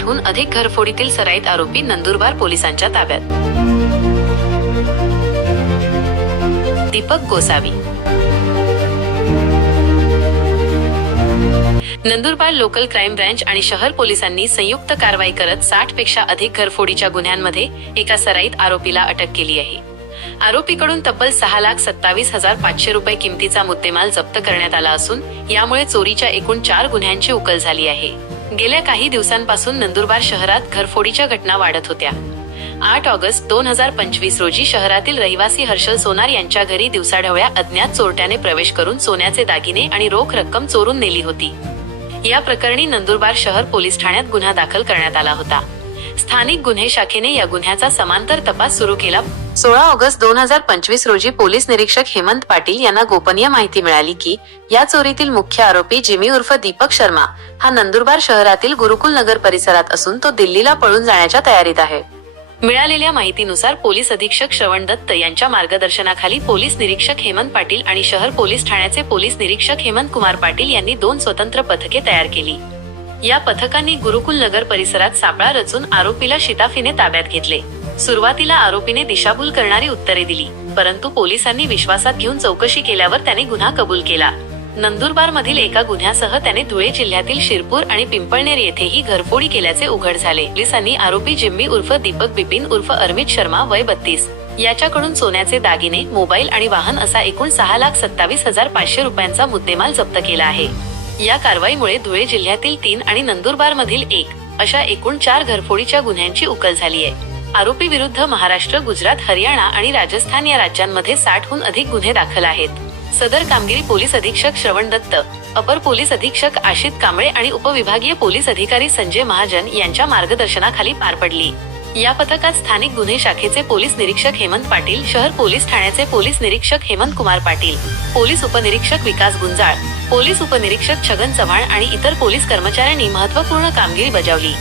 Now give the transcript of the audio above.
साठहून अधिक घरफोडीतील सराईत आरोपी नंदुरबार पोलिसांच्या ताब्यात. Deepak Gosavi. Nandurbar local crime branch आणि शहर पोलिसांनी संयुक्त कारवाई करत साठपेक्षा अधिक घरफोडीच्या गुन्ह्यांमध्ये एका सराईत आरोपीला अटक केली आहे. आरोपीकडून तब्बल सहा लाख सत्तावीस हजार पाचशे रुपये किमतीचा मुद्देमाल जप्त करण्यात आला असून यामुळे चोरीच्या एकूण चार गुन्ह्यांची उकल झाली आहे. गेल्या काही दिवसांपासून नंदुरबार शहरात घरफोडीच्या घटना वाढत होत्या. आठ ऑगस्ट दोन हजार पंचवीस रोजी शहरातील रहिवासी हर्षल सोनार यांच्या घरी दिवसाढवळ्या अज्ञात चोरट्याने प्रवेश करून सोन्याचे दागिने आणि रोख रक्कम चोरून नेली होती. या प्रकरणी नंदुरबार शहर पोलीस ठाण्यात गुन्हा दाखल करण्यात आला होता. स्थानिक गुन्हे शाखेने या गुन्ह्याचा समांतर तपास सुरू केला. सोळा ऑगस्ट दोन हजार पंचवीस रोजी पोलीस निरीक्षक हेमंत पाटील यांना गोपनीय माहिती मिळाली की या चोरीतील मुख्य आरोपी जिमी उर्फ दीपक शर्मा हा नंदुरबार शहरातील गुरुकुल नगर परिसरात असून तो दिल्लीला पळून जाण्याच्या तयारीत आहे. मिळालेल्या माहितीनुसार पोलीस अधीक्षक श्रवण दत्त यांच्या मार्गदर्शनाखाली पोलीस निरीक्षक हेमंत पाटील आणि शहर पोलीस ठाण्याचे पोलीस निरीक्षक हेमंत कुमार पाटील यांनी दोन स्वतंत्र पथके तयार केली. या पथकांनी गुरुकुल नगर परिसरात सापळा रचून आरोपीला शिताफीने ताब्यात घेतले. सुरुवातीला आरोपीने दिशाभूल करणारी उत्तरे दिली परंतु पोलिसांनी विश्वासात घेऊन चौकशी केल्यावर त्याने गुन्हा कबूल केला. नंदुरबार मधील एका गुन्ह्यासह त्याने धुळे जिल्ह्यातील शिरपूर आणि पिंपळनेर येथेही घरफोडी केल्याचे उघड झाले. पोलिसांनी आरोपी जिम्मी उर्फ दीपक बिपिन उर्फ अरमित शर्मा वय बत्तीस. याच्याकडून सोन्याचे दागिने मोबाईल आणि वाहन असा एकूण सहा लाख सत्तावीस हजार पाचशे रुपयांचा मुद्देमाल जप्त केला आहे. या कारवाईमुळे धुळे जिल्ह्यातील तीन आणि नंदुरबार मधील एक अशा एकूण चार घरफोडीच्या गुन्ह्यांची उकल झाली आहे आरोपी विरुद्ध महाराष्ट्र गुजरात हरियाणा आणि राजस्थान या राज्यांमध्ये साठहून अधिक गुन्हे दाखल आहेत. सदर कामगिरी पोलीस अधीक्षक श्रवण दत्त अपर पोलीस अधीक्षक आशित कांबळे आणि उपविभागीय पोलीस अधिकारी संजय महाजन यांच्या मार्गदर्शनाखाली पार पडली. या पथकात स्थानिक गुन्हे शाखेचे पोलीस निरीक्षक हेमंत पाटील शहर पोलीस ठाण्याचे पोलीस निरीक्षक हेमंत कुमार पाटील पोलीस उपनिरीक्षक विकास गुंजाळ पोलीस उपनिरीक्षक छगन चव्हाण आणि इतर पोलीस कर्मचाऱ्यांनी महत्त्वपूर्ण कामगिरी बजावली.